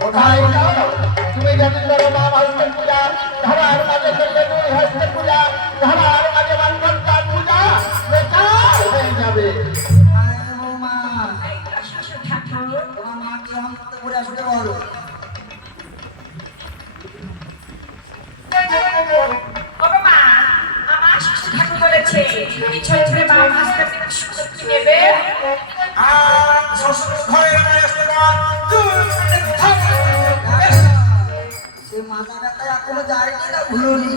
কোথায় যাও তুমি যদি করো মা হস্তের পূজা ধরার মাঝে করলে দুই হস্তের পূজা ধরার মাঝে বানঘন্টার পূজা বেকার হয়ে যাবে। তোমার মা কি আমার মতো করে আসতে বলো? সে মাথা ব্যথায় এখনো যায়নি না ভুলুনি?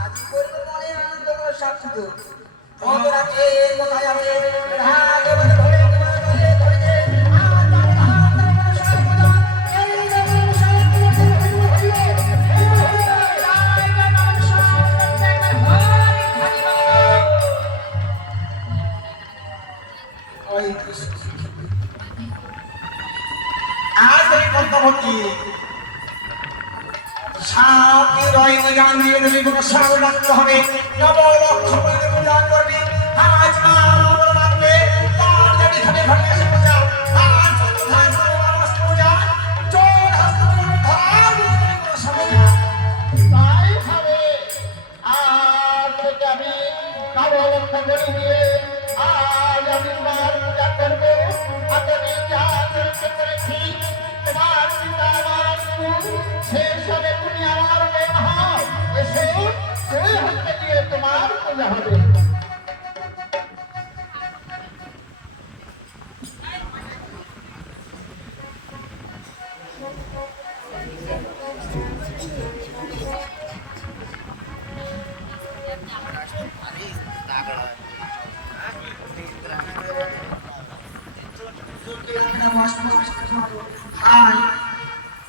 আজ করবো মনে আনন্দ করে সব শুধু খবর আছে কোথায় আছে রাগ এবারে ধরে তোমার গলে ধরে आज কর্তব্যটি সাথে রয়ে জানিয়ে দেবে কোনো সাল রাখতে হবে নবলক্ষ পূজা করবি আজ মা রাখবে তার যদি খাবে ভাগে পূজা আজ কোথায় সর্বনাশ পূজা চোর হস্ত ধর কোনো সময় তাই হবে আজ থেকে আমি নবলক্ষ বলি দিয়ে আজ আমি তোমার পূজা করবো আমি যা চরিত্র করেছি তোমার পিতা আমার শেষ হবে তুমি আমার মেয়ে হও এসে দুই হস্তে দিয়ে তোমার পূজা হবে।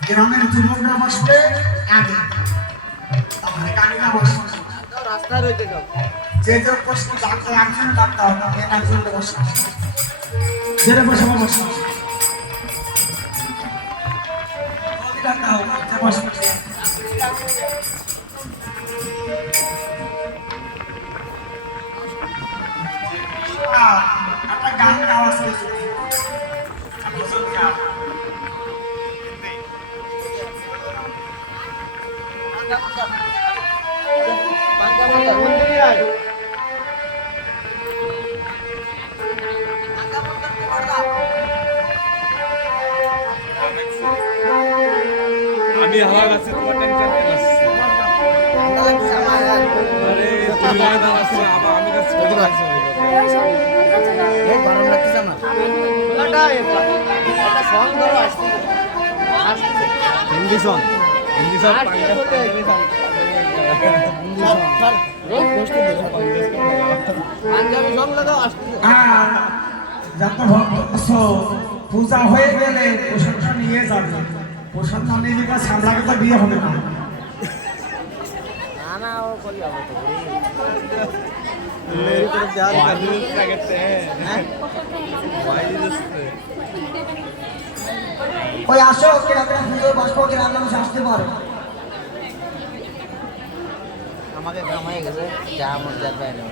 গ্রামের যুবকরা বসবে আগে তারপরে গাড়িরা বসবে রাস্তায় রইতে যাও। যে যে প্রশ্ন ডাক্তার একজন ডাক্তার হবে একজন বসবে যেটা বসে বসবে ডাক্তার হবে যে বসবে একটা গান গাওয়া হয়েছে আমি হাওয়া গাছে তোমার টেনশন কেন আরে তুমি গায়ে আছে আবার আমি কাছে ছোট লাগছে গরম লাগতেছে আমার একটা সং ধরো আসছে হিন্দি সং পাঞ্জাবি সং লাগাও আসছে। যত ভক্ত পূজা হয়ে গেলে প্রসাদটা নিয়ে যাবে প্রসাদ না নিয়ে গেলে সামলাকে তো বিয়ে হবে না না না ও করি হবে তো ওই আসো কিরকম পুজো বসবো কিরকম মানুষ আসতে পারো আমাকে কামাই গেছে যা মজা পায় না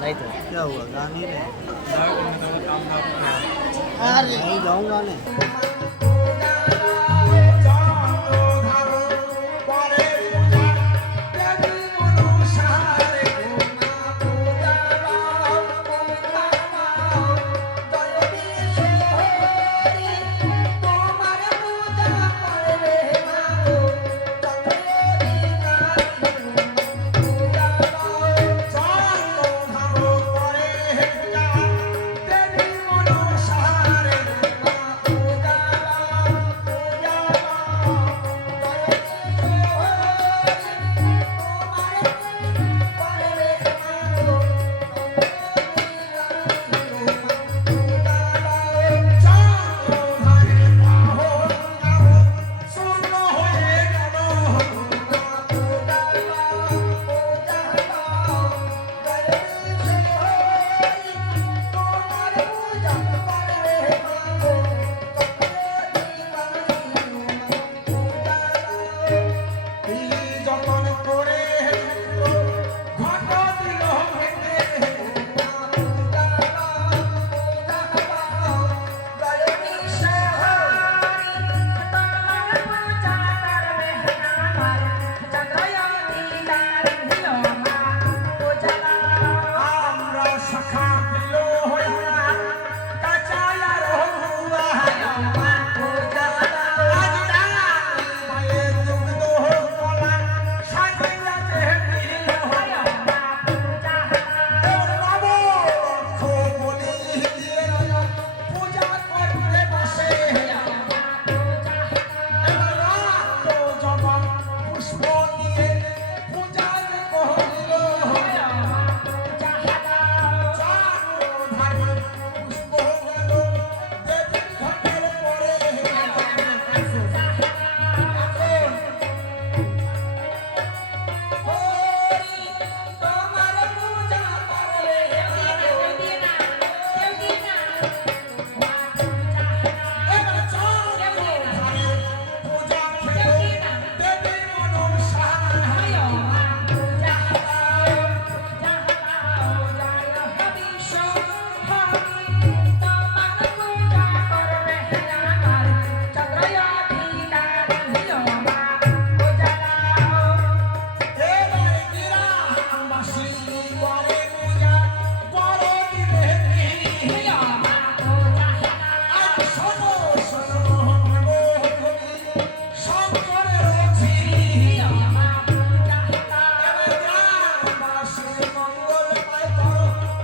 তাই তো क्या हुआ गाने रे अरे नहीं जाऊंगा ने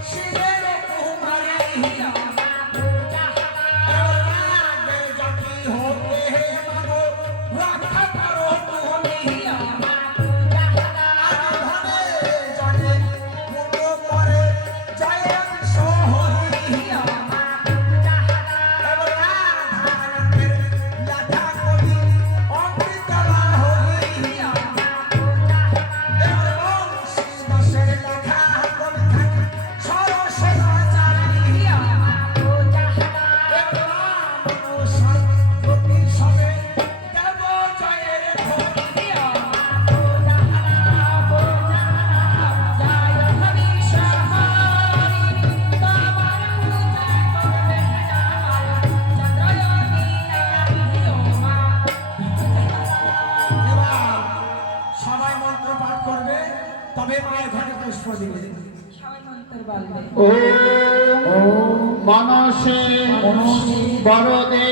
শিবের কুমারী জাতি হতে হে মাগো রক্ষা করো তুমি আধারে জানে পুরো করে জয় সোহরি লাঠা করি অমৃতলা হরি শিবসের লেখা কবি থাকি সরসেরা চারি প্রতি সবে দেব জয়ের ধরি এবার সবাই মন্ত্র পাঠ করবে তবে মায়ের ঘরে পুষ্প দিবে ওম মনসে বরদে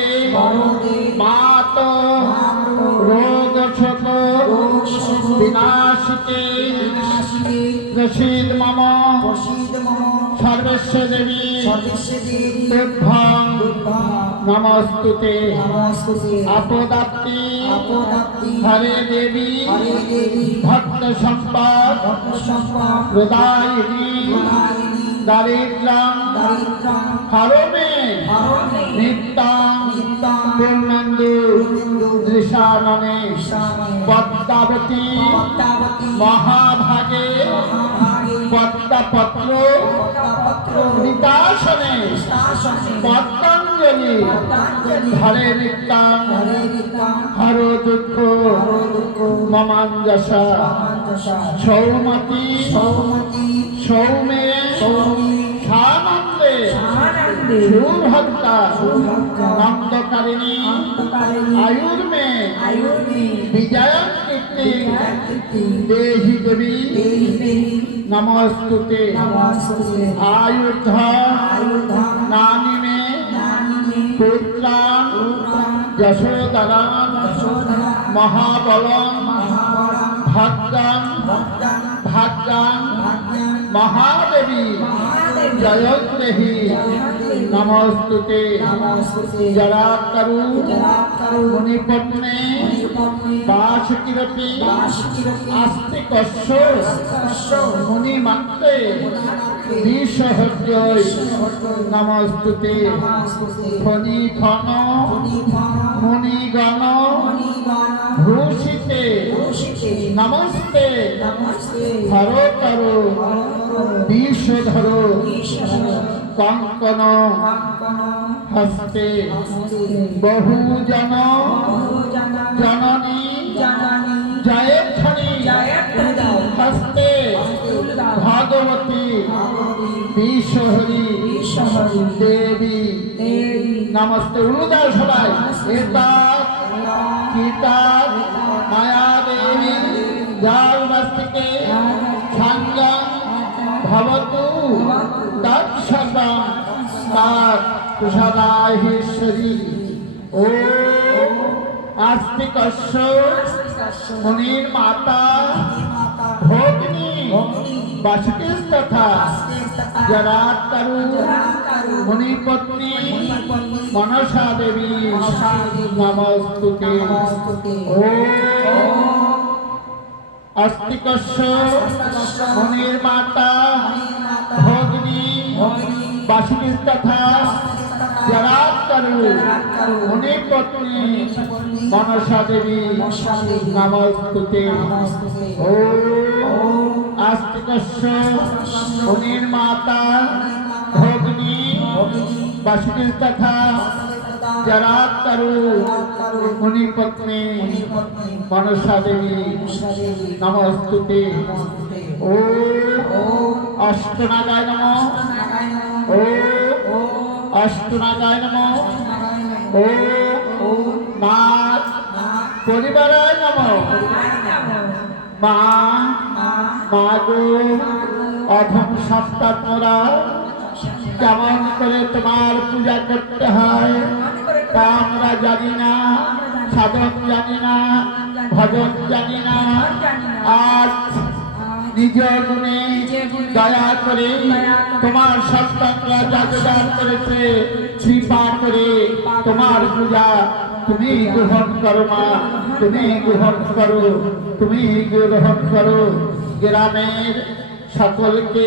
মাত রোগ শোক বিনাশিতে প্রসীদ মম সর্বস্ব দেবী তুভ্যং নমস্তুতে আপদাপ্তি হরে দেবী ভক্ত সম্পদ প্রদায়িনী দারিদ্র্যং হরমে নিত্যং পূর্ণেন্দু দৃশাননে পদ্মাবতী মহাভাগে পদ্মপত্র নিতাসনে পদ্মাঞ্জলি হরে নিত্যং হর দুঃখ মমাঞ্জসা সৌমতি সৌমে সানন্দে সুভক্তা নন্দকারিণী আয়ুর্মে বিজয়ং কীর্তি দেহি দেবী নমস্তুতে আয়ুর্ধ নানি মে পুত্রাং যশোধরাং মহাবলং ভাগ্যাং মহাদেবী জয়ন্দেহি নমস্তুতে জরাকরু মুনিপত্নে বাসকিরপি আস্তিকস্য মুনিমাত্রে বিশ্বহৃদয় নমস্তুতে ফণিফণ মুনিগণ ভূষিতে নমস্তে হরতর বিষধর কঙ্কন হস্তে বহুজন জননী জয়েক্ষণী হস্তে ভগবতী বিশ্বহরি দেবী নমস্তে উলুদার সবাই এটা গীতা মায়া দেবী যার মস্তিকে সাঙ্গং ভবতু তৎসর্বং তৎ প্রসাদাহিশ্বরী ও আস্তিকস্য মুনির মাতা ভোগিনী বাসুকিস্তথা জরাতরু মুনিপত্নী মনসা দেবী নমস্তুতে ও আস্তিকস্য মুনির মাতা ভোগিনী বাসুকিস্তথা জরাতরু মুনিপত্নী মনসা দেবী নমস্তুতে ও আস্তিকস্য মুনির মাতা ভোগিনী বাসুকিস্তথা জরাতরু মুনিপত্নী মনসা দেবী নমস্তুতে ও অষ্টনাগায় নমঃ ও অষ্টনাগায় নমঃ ও মা পরিবারায় নমঃ মা মাগো অধম সপ্তাহরা কেমন করে তোমার পূজা করতে হয় তা আমরা জানি না, সাধন জানি না, ভজন জানি না। আজ নিজ গুণে দয়া করে তোমার সন্তানরা যাগদান করেছে কৃপা করে তোমার পূজা তুমি গ্রহণ করো মা, তুমি গ্রহণ করো, তুমি গ্রহণ করো। গ্রামের সকলকে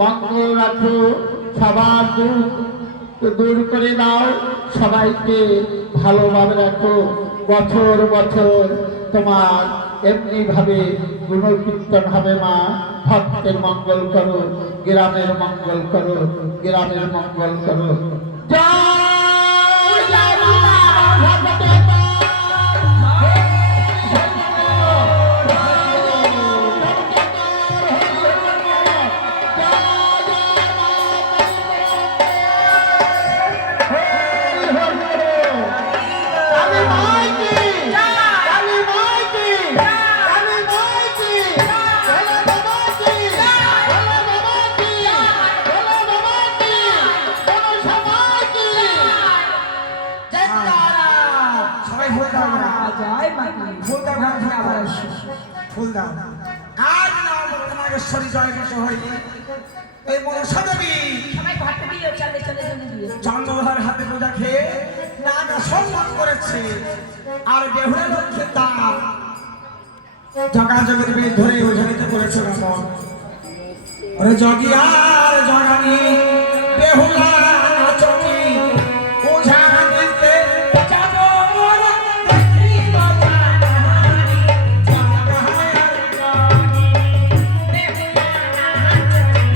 মঙ্গল রাখো, সবার দুঃখ দূর করে দাও, সবাইকে ভালোভাবে রাখো। বছর বছর তোমার এমনি ভাবে গুণকীর্তন হবে মা। ভক্তের মঙ্গল করো, গ্রামের মঙ্গল করো, গ্রামের মঙ্গল করো। জয় জয় মা ভগবতী মা। সবাই ফুল দাও না, জয় মা কি ফুল দাও না, ফুল আবার দাও। আসো। ফুল দাও। আজ নাগেশ্বরী জয় কৃষ্ণ হই এই মনসা দেবী সবাই ভাত দিও, চলে চলে চলে দিও। চন্দ্রভার হাতে পূজা খেয়ে নাগা সম্মান করেছে। আর বেহুলা লক্ষ্মী তার জগাজগের বেশ ধরে উঝারিত করেছে রাবণ। ওরে জগিয়ার জগানি বেহুলা নাচনি ওঝা দিতে যাব ওরে দেখিব জানানি জগাহার জগানি বেহুলা নাচনি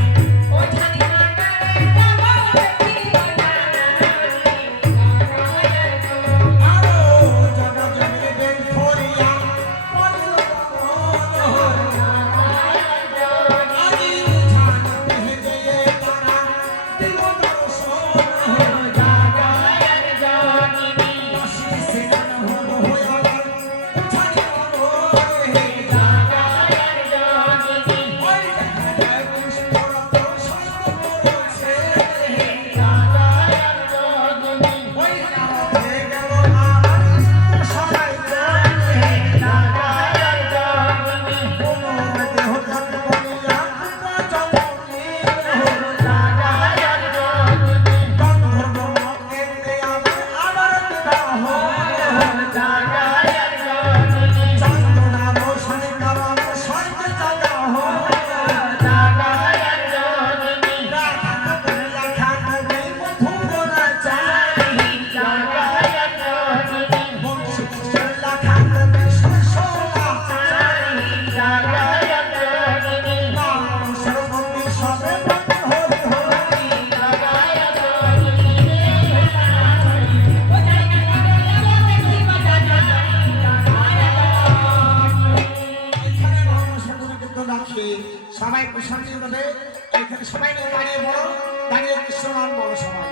ওঝা দিতে যাব দেখিব জানানি জগাহার জগানি আরো জগাজগের বেশ ধরিয়া পড়ল আজি জানতে গিয়ে তারা দিল দর্শন জাগায়ার জগিনী বসিছে গান হয়ে উঠানি রে জাগায়ার জগিনী ওই দেখা পুষ্পরত সস্ত করেছে জাগায়ার জগিনী ওই রাতে গেল আমার সবাই জানে জাগায়ার জগিনী কোন দেহ ধাত করিয়া জগিনী জাগায়ার জগিনী গন্ধর্ব মন্দিরে আবার বিবাহ জাগায়ার জগিনী চন্দনা মোশনে কারণ স্বর্গে জাগা জাগায়ার জগিনী রাখাতে লেখা কবি মধুর চাই জাগায়ার জগিনী বংশী লেখা কবি সুশোভা চাই জাগায়ার জগিনী নাম সরস্বতী সবে হরি হরি জাগায়ার জগিনী এখানে মহাসংঘ কীর্তন রাখি সবাই প্রশান্তি দেবে। এখানে সবাই নিয়ে দাঁড়িয়ে বলো, দাঁড়িয়ে কৃষ্ণ নাম বলো সবাই।